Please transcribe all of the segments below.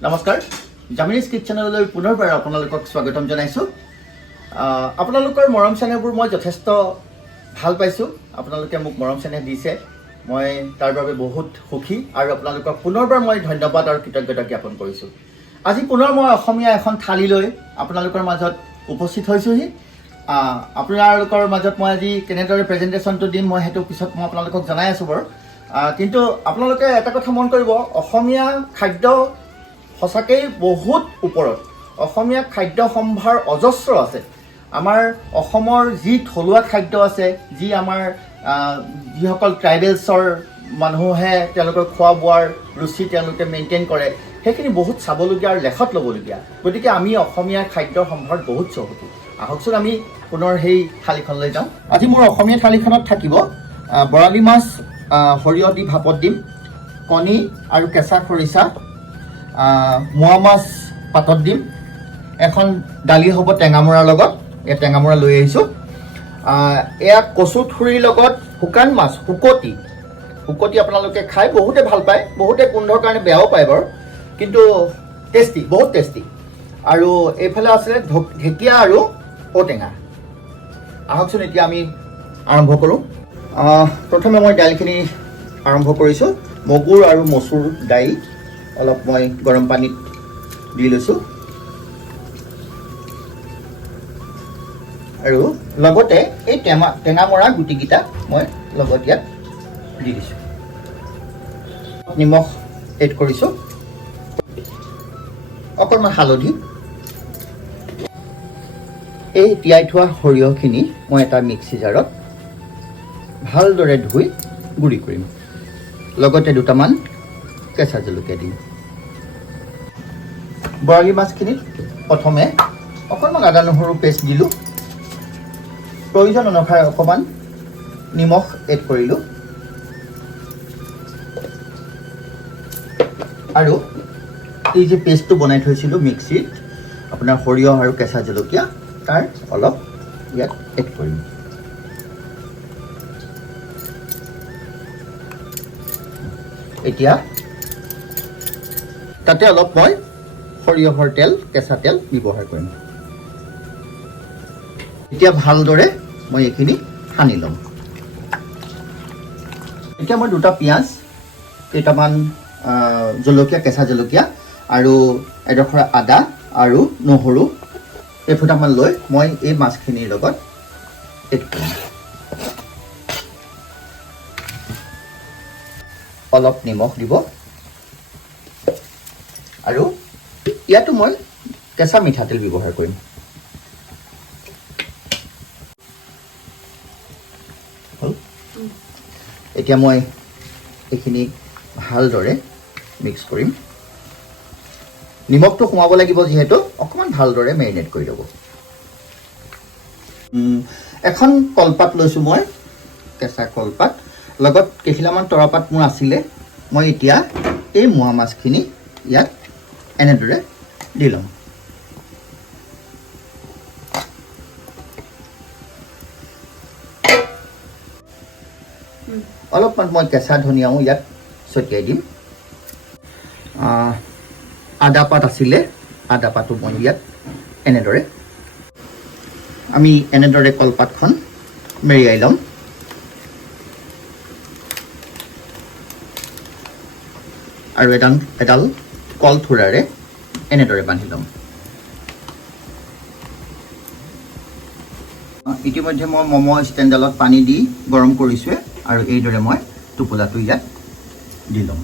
নমস্কাৰ জামিনি'জ কিচেনলৈ পুনৰবাৰ আপোনালোকক স্বাগতম জনাইছো আপোনালোকৰ মৰম চেনেহবোৰ মই যথেষ্ট ভাল পাইছো আপোনালোকে মোক মৰম চেনেহ দিছে মই তাৰ বাবে বহুত সুখী আৰু আপোনালোকক পুনৰবাৰ মই ধন্যবাদ আৰু কৃতজ্ঞতা জ্ঞাপন কৰিছো আজি পুনৰ মই অসমীয়া এখন থালি লৈ আপোনালোকৰ মাজত উপস্থিত হৈছোহি আপোনালোকৰ মাজত মই আজি কেনেদৰে প্ৰেজেন্টেচনটো দিম মই হেতু পিছত মই আপোনালোকক জনাই আছো বাৰু কিন্তু আপোনালোকে এটা কথা মন কৰিব অসমীয়া খাদ্য সঁচাকৈ বহুত ওপৰত অসমীয়া খাদ্য সম্ভাৰ অজস্ৰ আছে আমাৰ অসমৰ যি থলুৱা খাদ্য আছে যি আমাৰ যিসকল ট্ৰাইবেলছৰ মানুহে তেওঁলোকৰ খোৱা বোৱাৰ ৰুচি তেওঁলোকে মেইনটেইন কৰে সেইখিনি বহুত চাবলগীয়া আৰু লেখত ল'বলগীয়া গতিকে আমি অসমীয়া খাদ্যৰ সম্ভাৰত বহুত চহকী আহকচোন আমি পুনৰ সেই থালিখনলৈ যাওঁ আজি মোৰ অসমীয়া থালিখনত থাকিব বৰালি মাছ সৰিয়হ দি ভাপত দিম কণী আৰু কেঁচা খৰিচা মোৱা মাছ পাতত দিম এখন দালি হ'ব টেঙামৰাৰ লগত এই টেঙামৰা লৈ আহিছোঁ এয়া কচু থুৰিৰ লগত শুকান মাছ শুকতি আপোনালোকে খাই বহুতে ভাল পায় বহুতে গোন্ধৰ কাৰণে বেয়াও পায় বাৰু কিন্তু টেষ্টি বহুত টেষ্টি আৰু এইফালে আছে ঢেকীয়া আৰু ঔটেঙা আহকচোন এতিয়া আমি আৰম্ভ কৰোঁ প্ৰথমে মই দাইলখিনি আৰম্ভ কৰিছোঁ মগুৰ আৰু মচুৰ দাইল অলপ মই গৰম পানীত দি লৈছোঁ আৰু লগতে এই টেঙামৰা গুটিকেইটা মই লগত ইয়াত দি দিছোঁ নিমখ এড কৰিছোঁ অকণমান হালধি এই তিয়াই থোৱা সৰিয়হখিনি মই এটা মিক্সি জাৰত ভালদৰে ধুই গুড়ি কৰিম লগতে দুটামান কেঁচা জলকীয়া দিম বৰালি মাছখিনিত প্ৰথমে অকণমান আদা নহৰু পেষ্ট দিলোঁ প্ৰয়োজন অনুসাৰে অকণমান নিমখ এড কৰিলোঁ আৰু এই যে পেষ্টটো বনাই থৈছিলোঁ মিক্সিত আপোনাৰ সৰিয়হ আৰু কেঁচা জলকীয়া তাৰ অলপ ইয়াত এড কৰিম এতিয়া তাতে অলপ মই সৰিয়হৰ তেল কেঁচা তেল ব্যৱহাৰ কৰিম এতিয়া ভালদৰে মই এইখিনি সানি ল'ম এতিয়া মই দুটা পিঁয়াজ কেইটামান জলকীয়া কেঁচা জলকীয়া আৰু এডোখৰ আদা আৰু নহৰু এফুটামান লৈ মই এই মাছখিনিৰ লগত এড কৰিম অলপ নিমখ দিব আৰু ইয়াতো মই কেঁচা মিঠাতেল ব্যৱহাৰ কৰিম এতিয়া মই এইখিনি ভালদৰে মিক্স কৰিম নিমখটো সোমাব লাগিব যিহেতু অকণমান ভালদৰে মেৰিনেট কৰি ল'ব এখন কলপাত লৈছোঁ মই কেঁচা কলপাত লগত কেইখিলামান তৰাপাত মোৰ আছিলে মই এতিয়া এই মোৱা মাছখিনি ইয়াত এনেদৰে দি ল'ম অলপমান মই কেঁচা ধনিয়াও ইয়াত ছটিয়াই দিম আদা পাত আছিলে আদা পাতো মই ইয়াত এনেদৰে আমি এনেদৰে কলপাতখন মেৰিয়াই ল'ম আৰু এডাল কল থোৰাৰে এনেদৰে বান্ধি ল'ম ইতিমধ্যে মই ম'ম' ষ্টেণ্ডডালত পানী দি গৰম কৰিছোঁৱে আৰু এইদৰে মই টোপোলাটো ইয়াত দি ল'ম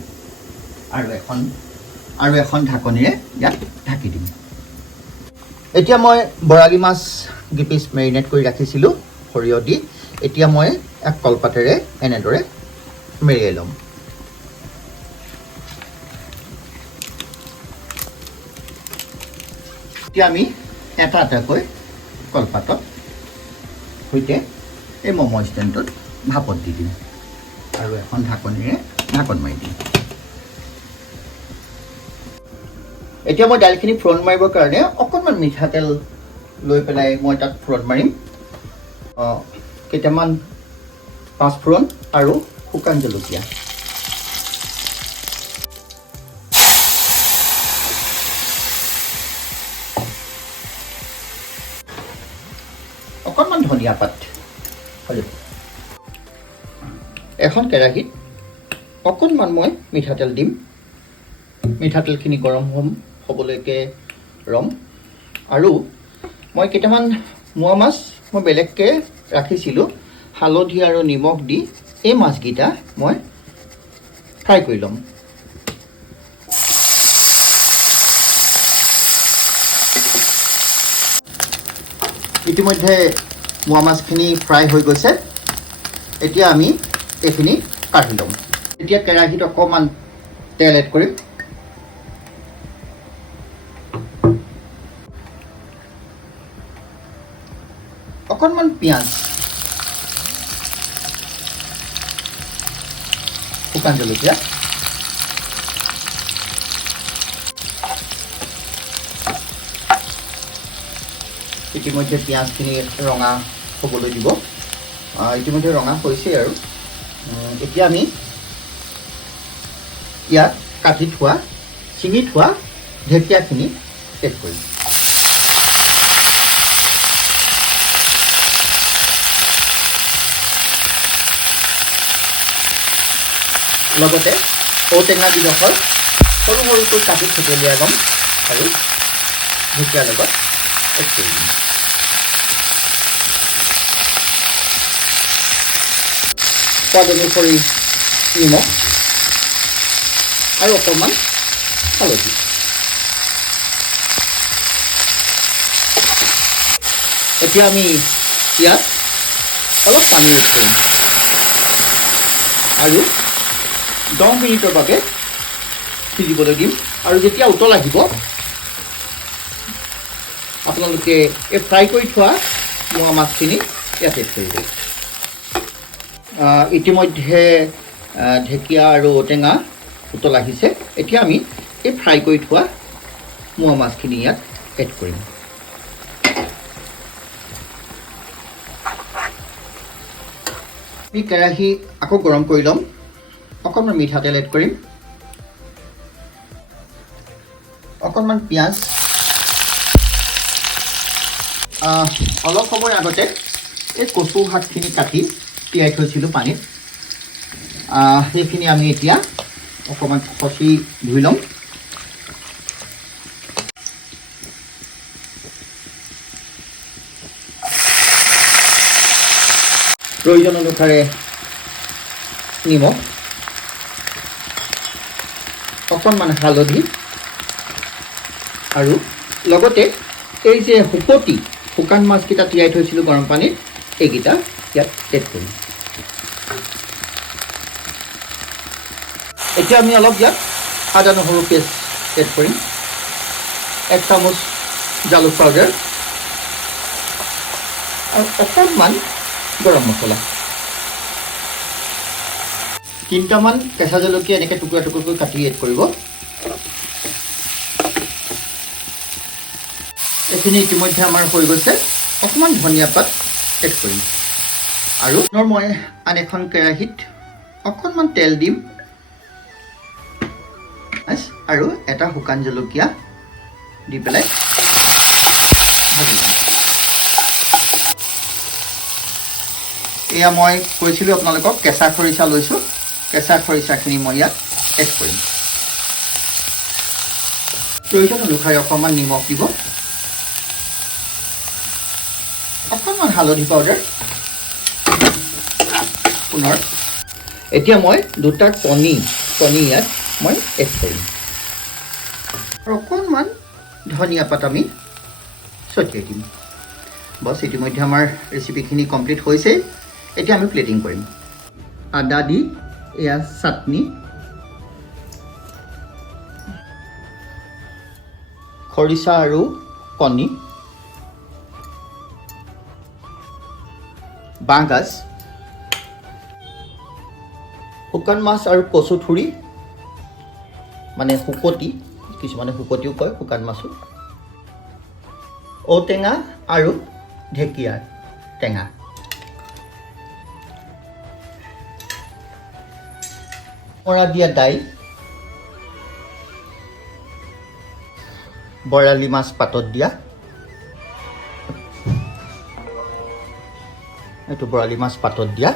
আৰু এখন ঢাকনিৰে ইয়াত ঢাকি দিম এতিয়া মই বৰালি মাছ দুপিচ মেৰিনেট কৰি ৰাখিছিলোঁ সৰিয়হ দি এতিয়া মই এক কলপাতেৰে এনেদৰে মেৰিয়াই ল'ম এতিয়া আমি এটা এটাকৈ কলপাতত সৈতে এই ম'ম' ষ্টেণ্ডটোত ভাপত দি দিম আৰু এখন ঢাকনিৰে ঢাকন মাৰি দিম এতিয়া মই দাইলখিনি ফ্ৰণ্ট মাৰিবৰ কাৰণে অকণমান মিঠাতেল লৈ পেলাই মই তাত ফ্ৰণ্ট মাৰিম কেইটামান পাঁচফোৰণ আৰু শুকান জলকীয়া অকণমান ধনিয়া পাত হৈ যাব। এখন কেৰাহীত অকণমান মই মিঠাতেল দিম। মিঠাতেলখিনি গৰম হ'বলৈকে ৰ'ম। আৰু মই কেইটামান মোৱা মাছ মই বেলেগকৈ ৰাখিছিলোঁ, হালধি আৰু নিমখ দি এই মাছকেইটা মই ফ্ৰাই কৰি ল'ম। ইতিমধ্যে মোৱা মাছখিনি ফ্ৰাই হৈ গৈছে। এতিয়া আমি এইখিনি কাঢ়ি ল'ম। এতিয়া কেৰাহীত অকণমান তেল এড কৰিম। অকণমান পিঁয়াজ, শুকান জলকীয়া, ইতিমধ্যে পিঁয়াজখিনি ৰঙা হ'বলৈ দিব। ইতিমধ্যে ৰঙা হৈছেই আৰু এতিয়া আমি ইয়াত কাটি থোৱা, ছিঙি থোৱা ঢেকীয়াখিনি এড কৰিম। লগতে ঔটেঙা গিডোখৰ সৰু সৰুকৈ কাটি থেতেলিয়াই ল'ম আৰু ঢেকীয়াৰ লগত এড কৰি দিম। সোৱাদ অনুসৰি নিমখ আৰু অকণমান হালধি। এতিয়া আমি ইয়াত অলপ পানী এড কৰিম আৰু 10 মিনিটৰ বাবে সিজিবলৈ দিম। আৰু যেতিয়া উতল আহিব, আপোনালোকে এই ফ্ৰাই কৰি থোৱা মোৱা মাছখিনি ইয়াত এড কৰিব। ইতিমধ্যে ঢেকীয়া আৰু ঔটেঙা উতল আহিছে। এতিয়া আমি এই ফ্ৰাই কৰি থোৱা মোৱা মাছখিনি ইয়াত এড কৰিম। আমি কেৰাহী আকৌ গৰম কৰি ল'ম। অকণমান মিঠাতেল এড কৰিম, অকণমান পিঁয়াজ, অলপ সময় আগতে এই কচু শাকখিনি কাটি তিয়াই থৈছিলোঁ পানীত, সেইখিনি আমি এতিয়া অকণমান খচি ধুই ল'ম। প্ৰয়োজন অনুসাৰে নিমখ, অকণমান হালধি আৰু লগতে এই যে শুকান মাছকেইটা তিয়াই থৈছিলোঁ গৰম পানীত, এইকেইটা ইয়াত এড কৰিম। এতিয়া আমি অলপ ইয়াত আদা নহৰু পেষ্ট এড কৰিম, 1 চামুচ জালুক পাউডাৰ আৰু অকণমান গৰম মছলা, 3টামান কেঁচা জলকীয়া এনেকৈ টুকুৰা টুকুৰকৈ কাটি এড কৰিব। এইখিনি ইতিমধ্যে আমাৰ হৈ গৈছে। অকণমান ধনিয়া পাত এড কৰিম আৰু মই আন এখন কেৰাহীত অকণমান তেল দিম আৰু এটা শুকান জলকীয়া দি পেলাই ভাজি ল'ম। এয়া মই কৈছিলোঁ আপোনালোকক কেঁচা খৰিচা লৈছোঁ। কেঁচা খৰিচাখিনি মই ইয়াত এড কৰিম। প্ৰয়োজন অনুসাৰে অকণমান নিমখ দিব, অকণমান হালধি পাউডাৰ, পুনৰ এতিয়া মই 2টা কণী ইয়াত মই এড কৰিম আৰু অকণমান ধনিয়া পাত আমি ছটিয়াই দিম। বছ, ইতিমধ্যে আমাৰ ৰেচিপিখিনি কমপ্লিট হৈছেই। এতিয়া আমি প্লেটিং কৰিম। আদা দি এয়া চাটনি, খৰিচা আৰু কণী, বাঁহগাজ, শুকান মাছ আৰু কচু ঠুৰি, মানে শুকতি, কিছুমানে শুকতিও কয় শুকান মাছো, ঔটেঙা আৰু ঢেকীয়াৰ টেঙা, মৰা দিয়া দাইল, বৰালি মাছ পাতত দিয়া, এইটো বৰালি মাছ পাতত দিয়া।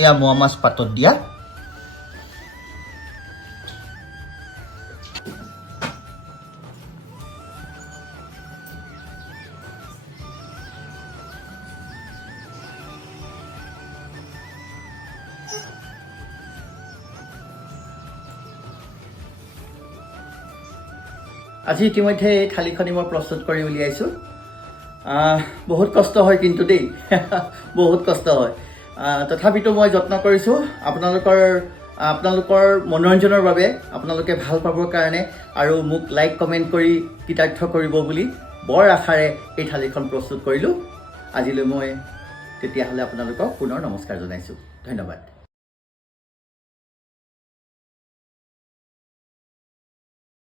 এয়া মোৱা মাছ পাতত দিয়া। আজি ইতিমধ্যে এই থালিখনি মই প্ৰস্তুত কৰি উলিয়াইছোঁ। বহুত কষ্ট হয় কিন্তু দেই বহুত কষ্ট হয়। তথাপিতো মই যত্ন কৰিছোঁ আপোনালোকৰ মনোৰঞ্জনৰ বাবে, আপোনালোকে ভাল পাবৰ কাৰণে, আৰু মোক লাইক কমেণ্ট কৰি কৃতাৰ্থ কৰিব বুলি বৰ আশাৰে এই থালিখন প্ৰস্তুত কৰিলোঁ। আজিলৈ মই তেতিয়াহ'লে আপোনালোকক পুনৰ নমস্কাৰ জনাইছোঁ। ধন্যবাদ।